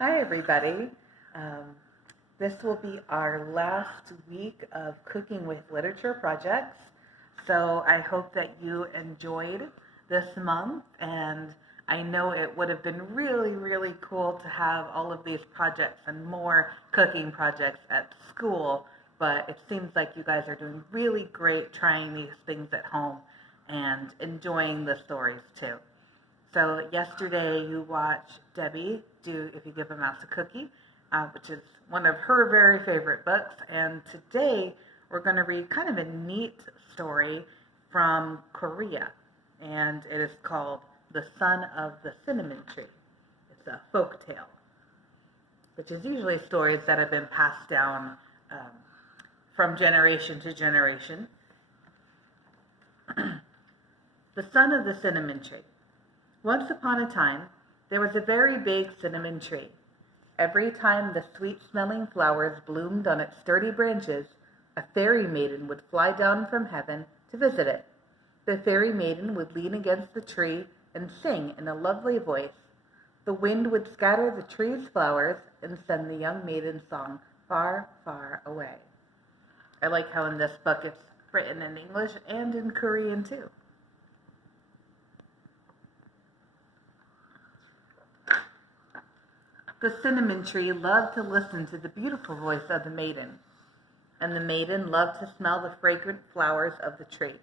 Hi, everybody. Um, this will be our last week of Cooking with Literature projects. So I hope that you enjoyed this month. And I know it would have been really, really cool to have all of these projects and more cooking projects at school. But it seems like you guys are doing really great trying these things at home and enjoying the stories too. So yesterday you watched Debbie do If You Give a Mouse a Cookie, which is one of her very favorite books. And today we're going to read kind of a neat story from Korea. And it is called The Son of the Cinnamon Tree. It's a folk tale, which is usually stories that have been passed down from generation to generation. The Son of the Cinnamon Tree. Once upon a time, there was a very big cinnamon tree. Every time the sweet-smelling flowers bloomed on its sturdy branches, a fairy maiden would fly down from heaven to visit it. The fairy maiden would lean against the tree and sing in a lovely voice. The wind would scatter the tree's flowers and send the young maiden's song far, far away. I like how in this book it's written in English and in Korean too. The cinnamon tree loved to listen to the beautiful voice of the maiden, and the maiden loved to smell the fragrant flowers of the tree.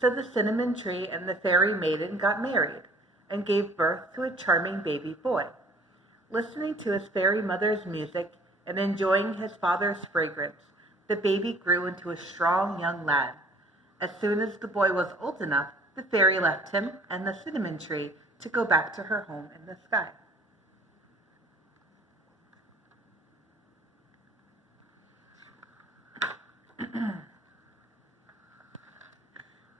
So the cinnamon tree and the fairy maiden got married and gave birth to a charming baby boy. Listening to his fairy mother's music and enjoying his father's fragrance, the baby grew into a strong young lad. As soon as the boy was old enough, the fairy left him and the cinnamon tree to go back to her home in the sky.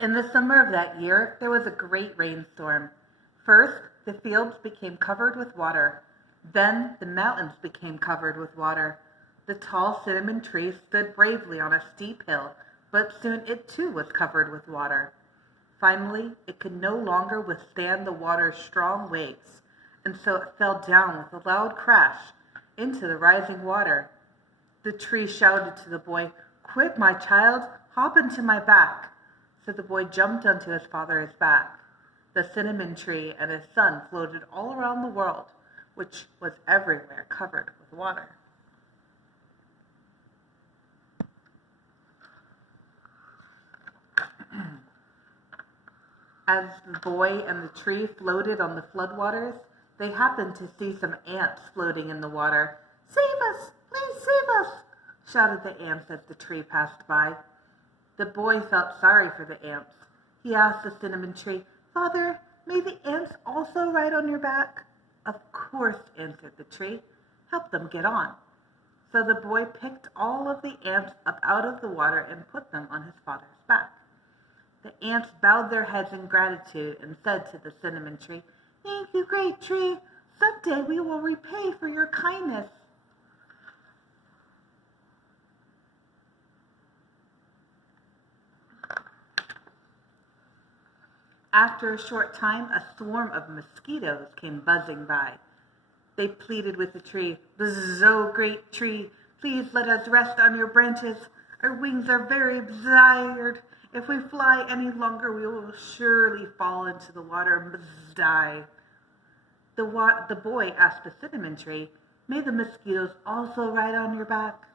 In the summer of that year, there was a great rainstorm. First, the fields became covered with water. Then, the mountains became covered with water. The tall cinnamon tree stood bravely on a steep hill, but soon it too was covered with water. Finally, it could no longer withstand the water's strong waves, and so it fell down with a loud crash into the rising water. The tree shouted to the boy, "Quick, my child, hop into my back." So the boy jumped onto his father's back. The cinnamon tree and his son floated all around the world, which was everywhere covered with water. As the boy and the tree floated on the floodwaters, they happened to see some ants floating in the water. "Save us! Please save us!" shouted the ants as the tree passed by. The boy felt sorry for the ants. He asked the cinnamon tree, "Father, may the ants also ride on your back?" "Of course," answered the tree. "Help them get on." So the boy picked all of the ants up out of the water and put them on his father's back. The ants bowed their heads in gratitude and said to the cinnamon tree, "Thank you, great tree. Someday we will repay for your kindness." After a short time, a swarm of mosquitoes came buzzing by. They pleaded with the tree, "Bzzz, oh great tree, please let us rest on your branches. Our wings are very tired. If we fly any longer, we will surely fall into the water and die." The boy asked the cinnamon tree, "May the mosquitoes also ride on your back?"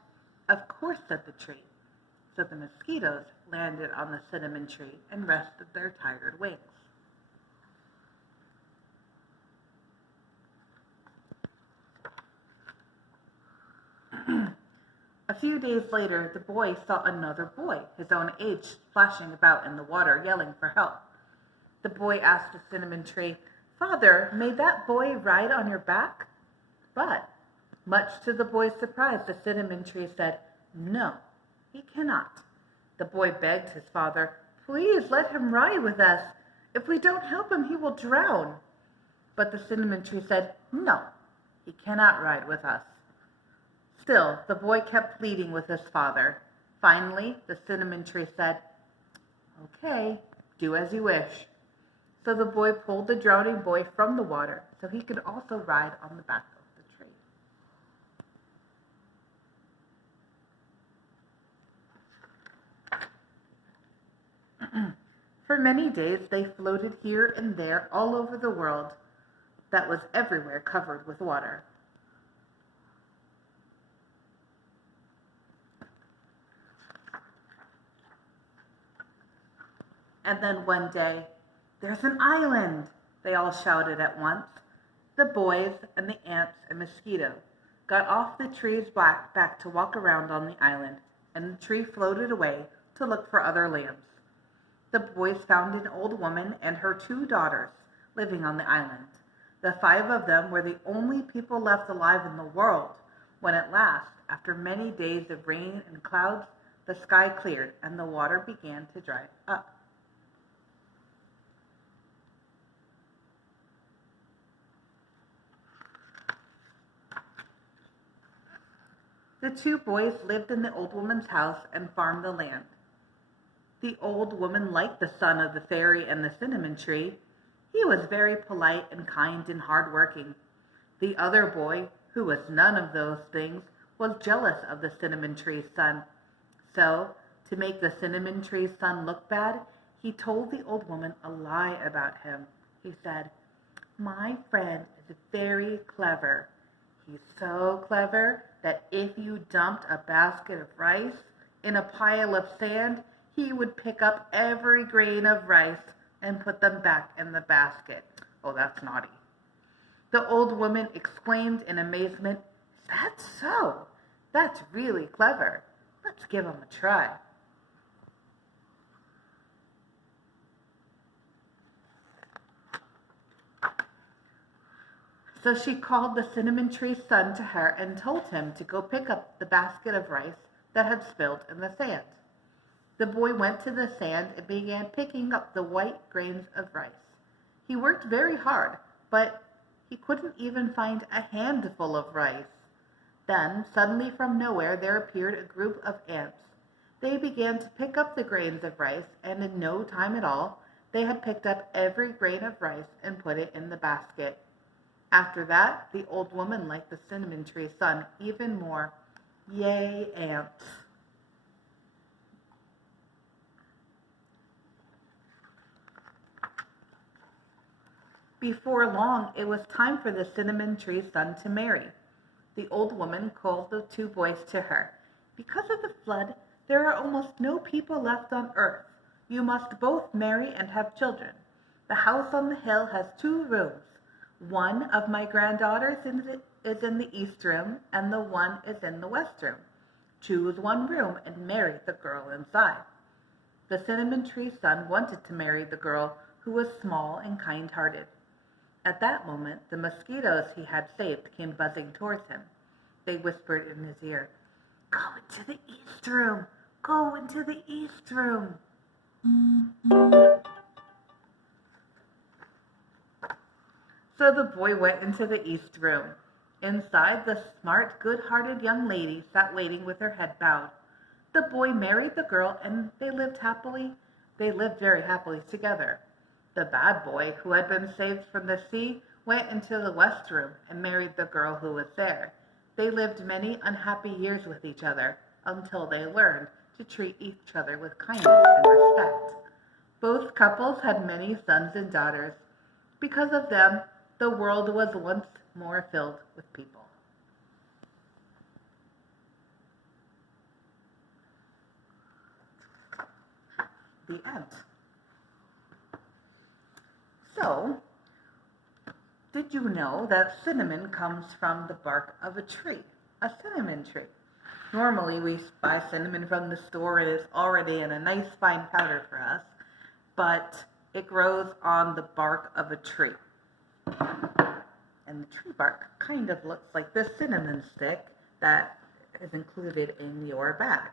"Of course," said the tree. So the mosquitoes landed on the cinnamon tree and rested their tired wings. A few days later, the boy saw another boy, his own age, splashing about in the water, yelling for help. The boy asked the cinnamon tree, "Father, may that boy ride on your back?" But, much to the boy's surprise, the cinnamon tree said, "No, he cannot." The boy begged his father, "Please let him ride with us. If we don't help him, he will drown." But the cinnamon tree said, "No, he cannot ride with us." Still, the boy kept pleading with his father. Finally, the cinnamon tree said, "Okay, do as you wish." So the boy pulled the drowning boy from the water so he could also ride on the back of the tree. For many days they floated here and there all over the world that was everywhere covered with water. And then one day, "There's an island!" they all shouted at once. The boys and the ants and mosquito got off the tree's back to walk around on the island, and the tree floated away to look for other lands. The boys found an old woman and her 2 daughters living on the island. The 5 of them were the only people left alive in the world when at last, after many days of rain and clouds, the sky cleared and the water began to dry up. The 2 boys lived in the old woman's house and farmed the land. The old woman liked the son of the fairy and the cinnamon tree. He was very polite and kind and hard-working. The other boy, who was none of those things, was jealous of the cinnamon tree's son. So, to make the cinnamon tree's son look bad, he told the old woman a lie about him. He said, "My friend is very clever. He's so clever that if you dumped a basket of rice in a pile of sand, he would pick up every grain of rice and put them back in the basket." Oh, that's naughty. The old woman exclaimed in amazement, "Is that so? That's really clever. Let's give him a try." So she called the cinnamon tree's son to her and told him to go pick up the basket of rice that had spilled in the sand. The boy went to the sand and began picking up the white grains of rice. He worked very hard, but he couldn't even find a handful of rice. Then, suddenly from nowhere, there appeared a group of ants. They began to pick up the grains of rice, and in no time at all, they had picked up every grain of rice and put it in the basket. After that, the old woman liked the cinnamon tree's son even more. Yay, ants! Before long, it was time for the cinnamon tree's son to marry. The old woman called the 2 boys to her. "Because of the flood, there are almost no people left on earth. You must both marry and have children. The house on the hill has 2 rooms. One of my granddaughters is in the east room, and the one is in the west room. Choose one room and marry the girl inside." The cinnamon tree's son wanted to marry the girl who was small and kind-hearted. At that moment, the mosquitoes he had saved came buzzing towards him. They whispered in his ear, "Go into the east room! Go into the east room!" So the boy went into the east room. Inside, the smart, good-hearted young lady sat waiting with her head bowed. The boy married the girl, and they lived very happily together. The bad boy, who had been saved from the sea, went into the west room and married the girl who was there. They lived many unhappy years with each other until they learned to treat each other with kindness and respect. Both couples had many sons and daughters. Because of them, the world was once more filled with people. The end. So, did you know that cinnamon comes from the bark of a tree, a cinnamon tree? Normally, we buy cinnamon from the store and it's already in a nice fine powder for us, but it grows on the bark of a tree. And the tree bark kind of looks like this cinnamon stick that is included in your bag.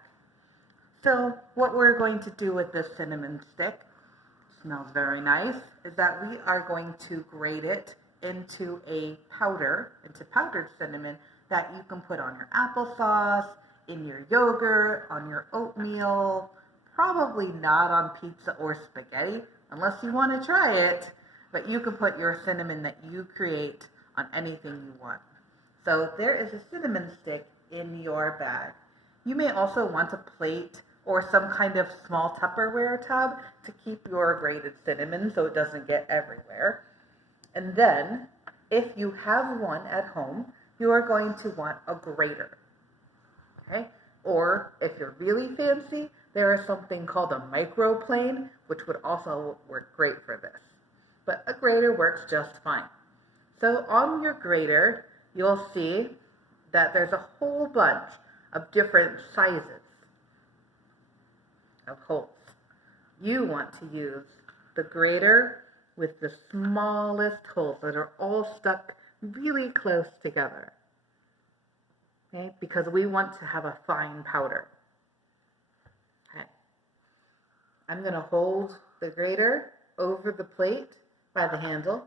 So what we're going to do with this cinnamon stick, smells very nice, is that we are going to grate it into powdered cinnamon that you can put on your applesauce, in your yogurt, on your oatmeal, probably not on pizza or spaghetti, unless you want to try it, but you can put your cinnamon that you create on anything you want. So there is a cinnamon stick in your bag. You may also want a plate or some kind of small Tupperware tub to keep your grated cinnamon so it doesn't get everywhere. And then, if you have one at home, you are going to want a grater. Okay? Or if you're really fancy, there is something called a microplane, which would also work great for this. But a grater works just fine. So on your grater, you'll see that there's a whole bunch of different sizes of holes. You want to use the grater with the smallest holes that are all stuck really close together. Okay? Because we want to have a fine powder. Okay. I'm going to hold the grater over the plate by the handle,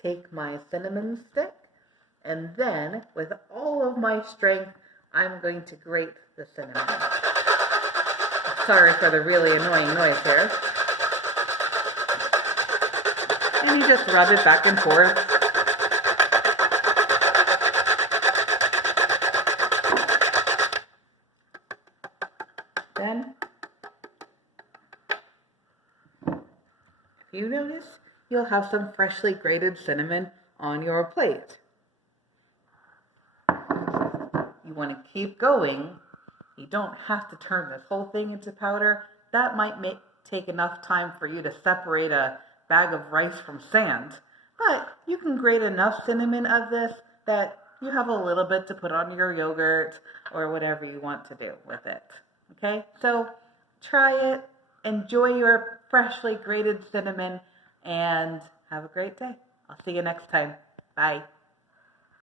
take my cinnamon stick, and then with all of my strength, I'm going to grate the cinnamon. Sorry for the really annoying noise here. And you just rub it back and forth. Then, if you notice, you'll have some freshly grated cinnamon on your plate. You want to keep going. You don't have to turn this whole thing into powder. That might take enough time for you to separate a bag of rice from sand. But you can grate enough cinnamon of this that you have a little bit to put on your yogurt or whatever you want to do with it. Okay, so try it, enjoy your freshly grated cinnamon, and have a great day. I'll see you next time. Bye.